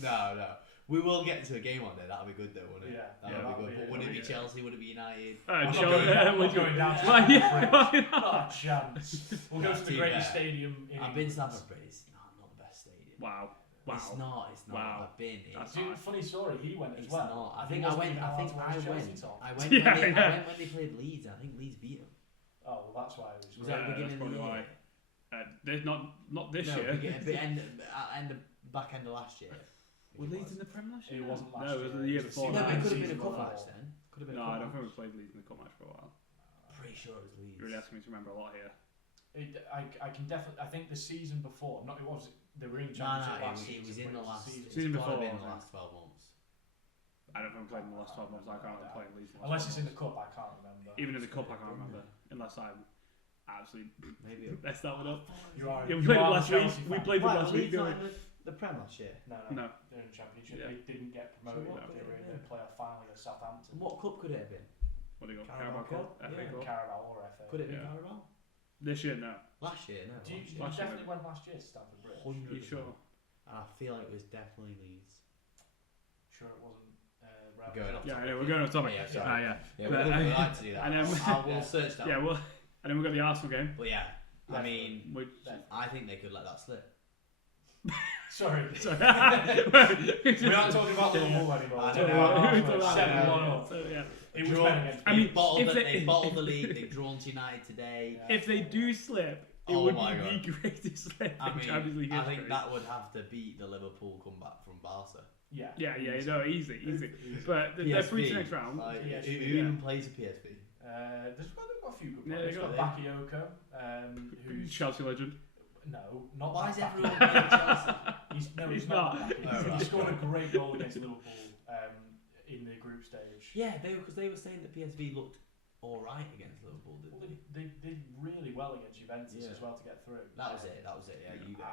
No. We will get to a game on there. That'll be good, though, won't it? That'll be good. But would it be Chelsea? Would it be United? We're going down to Stamford. Not a chance. We'll go to the greatest stadium in I've been to Stamford Bridge. It's not the best stadium. Wow. It's not. Wow. I've been. Funny story. He went as well. I think I went when they played Leeds. I think Leeds beat them. Oh, well, that's why it was. Was that the beginning of the year? Not this year. Back end of last year. Were Leeds in the Prem last year? It wasn't last year. No, it was the year before. No, it could have been a cup match then. No, I don't think we played Leeds in the cup match for a while. Pretty sure it was Leeds. You're really asking me to remember a lot here. I can definitely. I think the season before, they were in Championship last season. It was in the last season before. In the last 12 months. I don't think we played in the last 12 months. I can't remember playing Leeds. Unless it's in the cup, I can't remember. Even in the cup, I can't remember. Unless I'm absolutely messed that one up. You are. We played it last week. We played it last week. The Prem last year? No. They're in the Championship. They didn't get promoted. They were in the playoff final against Southampton. What cup could it have been? What do you got? Carabao Cup? FA Cup? Carabao or FA. Could it have been Carabao? This year, no. Last year, no. You definitely went last year to Stamford Bridge. 100%. Are you sure? And I feel like it was definitely Leeds. Sure it wasn't going off. Yeah, I know, we're going off topic. Yeah, sorry. Yeah. But, we like to do that. And then, We'll search that. Yeah, well, and then we've got the Arsenal game. But I mean, I think they could let that slip. Sorry. We're not talking about Liverpool anymore. 7-1 up. So, yeah. It was Ben against I mean, they've bottled the league. They've drawn to United today. If they do slip, it would be the greatest slip in Champions League history. I think that would have to beat the Liverpool comeback from Barca. Yeah, no, easy. But they're through to next round. Who even plays a PSV? They've got a few good Yeah, players. they've They've got Bakayoko, who's Chelsea legend. No, not Why that is everyone Bakayoko. playing Chelsea? He's not. He scored a Right. great goal against Liverpool in the group stage. Yeah, because they were saying that PSV looked all right against Liverpool, didn't They did really well against Juventus as well to get through. That was it. Yeah, you go.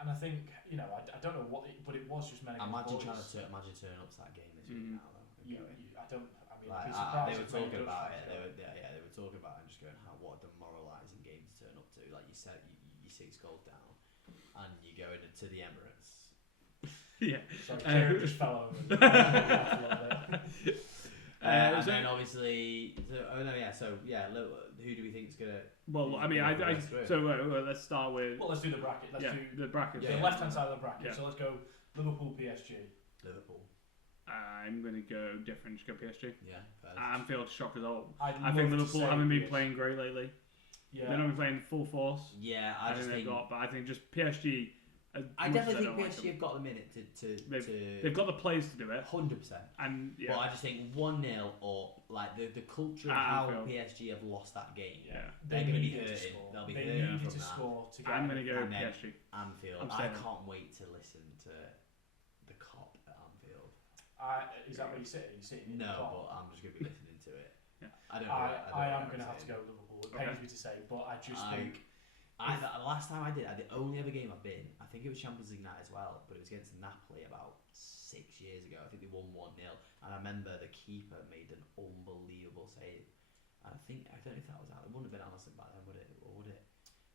And I think I don't know what, but it was just men against Imagine boys. turning up to that game this week now. Though. I'd They were talking about it. They were talking about it and just going, what a demoralising game to turn up to. Like you said, you're 6 goals down, and you go into the Emirates. Yeah. Sorry, Jared just fell over. And then obviously, who do we think is gonna? Well, I mean, let's start with. Well, let's do the bracket. Let's do the bracket. the left-hand side of the bracket. Yeah. So let's go Liverpool, PSG. Liverpool. I'm gonna go different. Just go PSG. Yeah. Anfield shock as all. I think Liverpool haven't been playing great lately. Yeah. They've not been playing full force. Yeah, I think but I think just PSG. I definitely think PSG have got the minute to. They've got the players to do it. 100%. And But I just think 1-0 or like the culture of how PSG have lost that game. Yeah. They're going to be hurting. They'll be hurting from that. Score to get I'm going to go PSG. Anfield. I can't wait to listen to the Cop at Anfield. Is that where you're sitting? You're sitting in the No, Cop? but I'm just going to be listening to it. Yeah. I am going to have to go Liverpool. It pains me to say, but I just think. The last time I did, the only other game I've been, I think it was Champions League night as well, but it was against Napoli about 6 years ago. I think they won 1-0, and I remember the keeper made an unbelievable save. And I don't know if that was it wouldn't have been Alisson back then, would it? Or would it?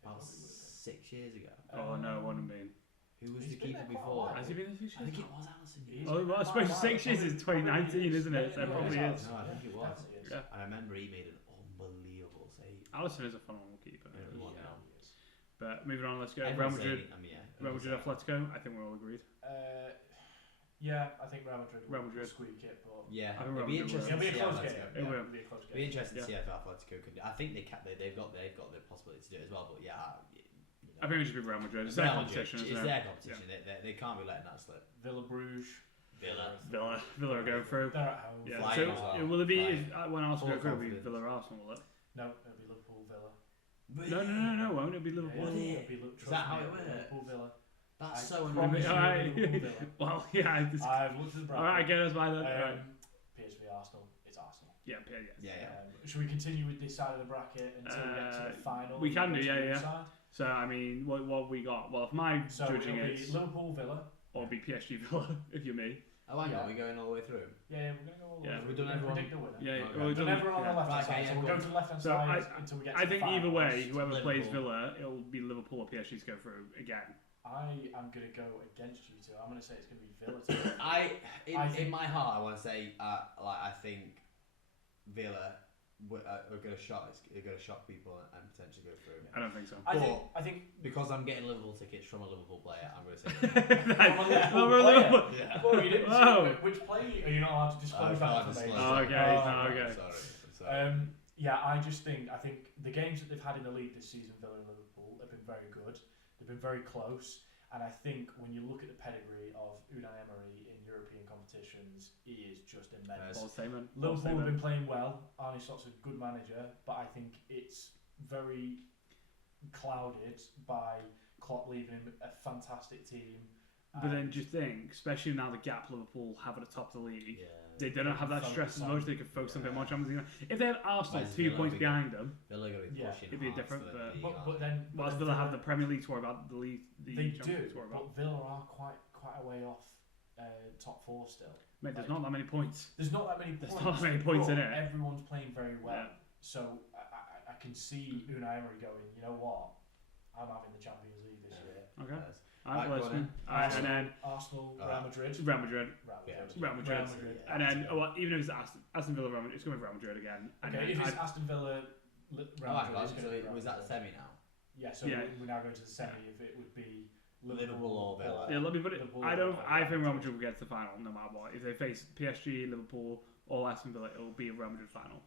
About 6 years ago. Oh no, it wouldn't have been. Who was the keeper before? Has he been there 6 years? I think it was Alisson. I suppose 6 years is 2019, isn't it? So it probably is. No, I think it was. Yeah. And I remember he made an unbelievable save. Alisson is a phenomenal keeper. But moving on, let's go. Everyone's Real Madrid. Real Madrid, Atletico. I think we're all agreed. Yeah, I think Real Madrid will squeak it, but yeah, I think it'll be interesting. It'll be a close game. It will be a close game. It'll be interesting to see if Atletico can do. I think they've got the possibility to do it as well. But yeah, I think it should be Real Madrid. It's their competition. It's their competition. They can't be letting that slip. Villa Bruges. Villa are going through. They're at home. Yeah. So will it be when Arsenal go through? It'll be Villa Arsenal, will it? No, it'll be Liverpool Villa. No, won't it be Liverpool? Is that how it works? Liverpool Villa. That's so annoying. Well, yeah. I've looked at the bracket. Alright, I get us by that. PSV Arsenal. It's Arsenal. Yeah. Should we continue with this side of the bracket until we get to the final? We can do, yeah. So I mean, what we got? Well, if my judging is Liverpool Villa, or be PSG Villa, if you're me. Oh, hang on, we're going all the way through. Yeah, we're going to go all the way through. We've done everyone. Predict the winner. Yeah, okay. we've done everyone on the left hand side. So we'll go to the left hand side until we get to I think the either way, whoever Liverpool. plays Villa, it'll be Liverpool or PSG to go through again. I am going to go against you two. I'm going to say it's going to be Villa. In my heart, I want to say, I think Villa are going to shock people and potentially go through. I don't think so. I think because I'm getting Liverpool tickets from a Liverpool player, I'm going to say which player are you not allowed to disclose that information? Okay. Sorry. I think the games that they've had in the league this season, Villa and Liverpool, have been very good. They've been very close, and I think when you look at the pedigree of Unai Emery in European competitions, he is just immense. Liverpool have been playing well. Arne Slot's a good manager, but I think it's very clouded by Klopp leaving a fantastic team. But then just think, especially now the gap Liverpool have at the top of the league, they don't have that stress as much. They can focus a bit more on Champions League. If they had Arsenal 2 points behind them, it'd be different. But then, whilst Villa have the Premier League to worry about, the league, they do. But Villa are quite a way off top 4 still. Mate, there's not that many points. There's not that many points. There's not that many points in it. Everyone's playing very well. So I can see Unai Emery going, you know what? I'm having the Champions League this year. Okay. Alright, Right, well, go on and then Arsenal, Real Madrid. Real Madrid. Real Madrid. And then, even if it's Aston Villa, Real Madrid, it's going to be Real Madrid again. And Okay, then if it's Aston Villa, Real Madrid, it's going to be Real was that the Madrid. semi now? Yeah, so we're now going to the semi. If it would be Liverpool or Villa. Yeah, let me put it. Liverpool I think Real Madrid will get to the final no matter what. If they face PSG, Liverpool, or Aston Villa, it will be a Real Madrid final.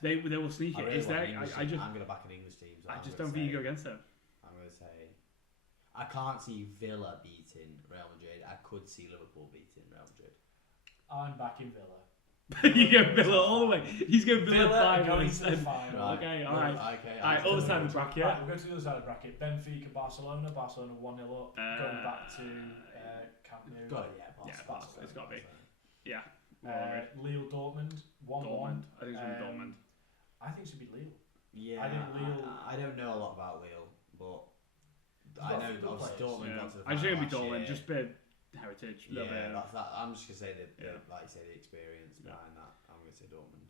They will sneak it. I'm going to back an English team. So I just don't think you go against them. I'm going to say I can't see Villa beating Real Madrid. I could see Liverpool beating Real Madrid. I'm backing Villa. You go Villa all the way. He's going Villa going to the final. Right. Okay, alright. Okay. Alright, other side of the bracket. Right, we'll go to the other side of the bracket. Benfica, Barcelona. Barcelona 1-0 up. Going back to Camp Nou. Got it, Barcelona. It's got to be. Yeah. Lille, Dortmund. 1-1. Dortmund. I think it's going to be Dortmund. I think it should be Lille. Yeah, I think Lille. I don't know a lot about Lille, but I know obviously Dortmund got to the I just think it'll be final Dortmund. last year. Just a bit heritage. Yeah, I'm just gonna say like you say, the experience behind that. I'm gonna say Dortmund.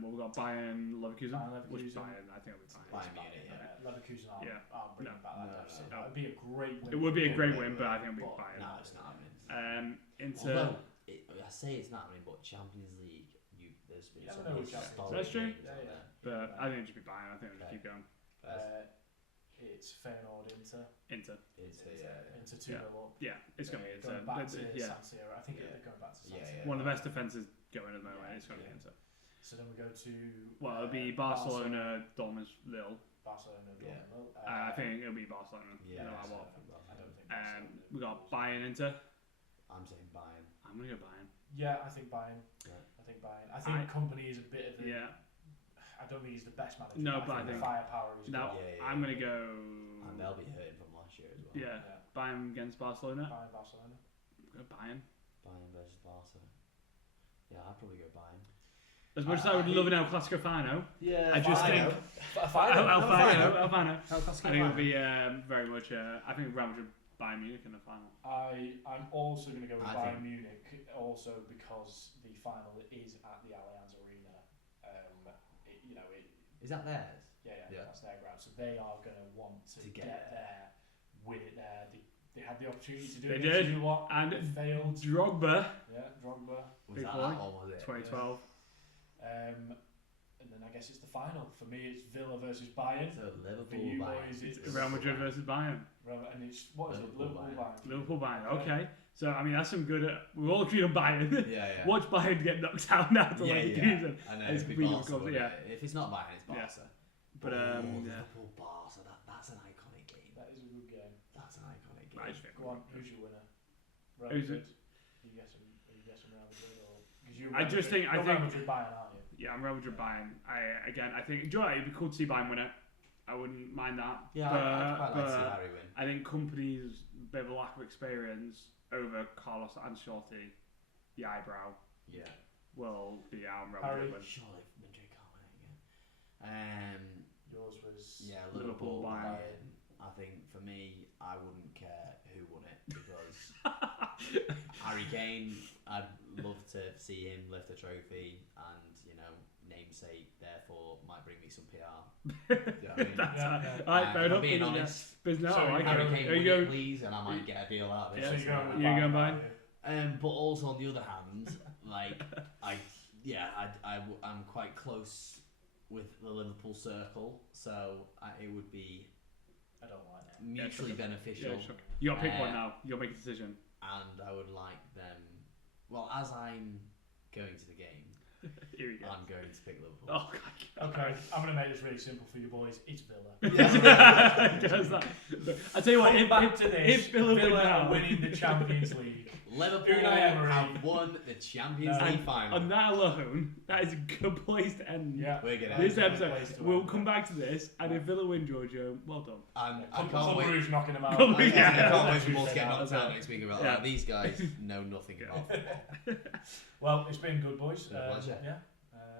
We've got Bayern, Leverkusen. Which Leverkusen. Bayern? I think it'll be Bayern. Bayern Munich, yeah. Leverkusen are bringing back that deficit. No. That would be a great win. It would be a great win, but I think it'll be Bayern. No, it's not happening. Inter. I say it's not happening, but Champions League, there's been You some never know big with Champions solid League. That's true. games out there. But I think it'll just be Bayern. I think it'll just keep going. It's Feyenoord, Inter. Inter 2-0 up. Yeah, it's going to be Inter. Going back to Yeah. San Siro. I think they're going back to San Siro. Yeah. One of the best defences going at the moment. It's going to be Inter. So then we go to. Well, it'll be Barcelona, Dortmund, Lille. Barcelona, Yeah. Dortmund. I think it'll be Barcelona. Yeah, No matter what. I don't think. Barcelona We got Bayern, Inter. I'm saying Bayern. I'm going to go Bayern. Yeah, I think Bayern. Yeah. I think Company is a bit of a. Yeah. I don't think he's the best manager. No, but I think the firepower he's now got. I'm going to go. And they'll be hurting from last year as well. Yeah. Bayern against Barcelona. Bayern, Barcelona. Go Bayern. Bayern versus Barca. Yeah, I'd probably go Bayern. As much as I would love an El Clasico final, Yeah, I just think A final. El final. El I Clasico think it'll final. be very much. I think Real Madrid, Bayern Munich in the final. I'm also going to go with I Bayern Munich, also because the final is at the Allianz Arena. Is that theirs? Yeah, that's their ground. So they are going to want to get there, win it there. They had the opportunity to do They it. did. You know what? And They failed. Drogba, Drogba. Was Big that boy. that one, was it? 2012. And then I guess it's the final. For me, it's Villa versus Bayern. So For Liverpool, you Bayern. boys, it's Real Madrid versus Bayern. And it's what is it? Liverpool, Liverpool, Bayern. Liverpool, Bayern. Okay. So I mean that's some good. We all agree on Bayern. Yeah. Watch Bayern get knocked out now to Leverkusen. I know. It's It'd be completely Barca, difficult, wouldn't yeah. it? If it's not Bayern, it's Yeah. Barca. But yeah. Liverpool, Barca. That's an iconic game. That is a good game. That's an iconic game. Right, fair. Go on, who's your winner? Real Who's Madrid. Are you guessing Real Madrid or? I just think- Real Madrid Bayern, aren't you? Yeah, I'm Real Madrid Bayern. I think it'd be cool to see Bayern win it. I wouldn't mind that. Yeah, I'd quite like to see Harry win. I think Company's bit of a lack of experience over Carlos Ancelotti, the eyebrow, Yeah. will be our Real Harry. Madrid win. Surely Madrid can't win it again. Yours was. Yeah, Liverpool, Liverpool, Bayern. Bayern. I think for me, I wouldn't care who won it because Harry Kane, I'd love to see him lift a trophy and, namesake, therefore, might bring me some PR. Do you know what I mean? Alright, fair If I'm enough. being honest, But no, So I like Harry it. Kane Are you win it, going? please, and I might get a deal out of it. Yeah, So so you're going with you're Bayern, going aren't Bayern? you? But also on the other hand, I'm quite close with the Liverpool circle, so it would be I don't like it. mutually beneficial. Yeah, sure. You got to pick one now. You got to make a decision. And I would like them. Well, as I'm going to the game, Here we go. I'm going to pick Liverpool. Oh, God. Okay, I'm going to make this really simple for you boys. It's Villa. Does that. I tell you what, Coming back to this, if Villa win are now, winning the Champions League. Liverpool Unai Emery. have won the Champions No. League final. on that alone, that is a good place to end Yeah. We're gonna this That's a good episode. place to We'll end. come back to this, and if Villa win, Giorgio, well done. And I Club can't wait. Brugge knocking them out. Club I Brugge, yeah. can't wait for Tuesday more to get night. knocked out next week about Yeah. that. These guys know nothing about football. Well, it's been good, boys. Been a pleasure. Yeah.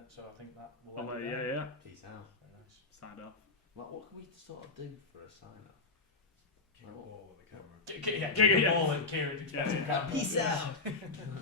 So I think that will Oh, end it there. yeah. Peace out. Very nice. Signed off. What can we sort of do for a sign off? Kick a ball on the camera. Kick a ball at Kieran to get some Peace out.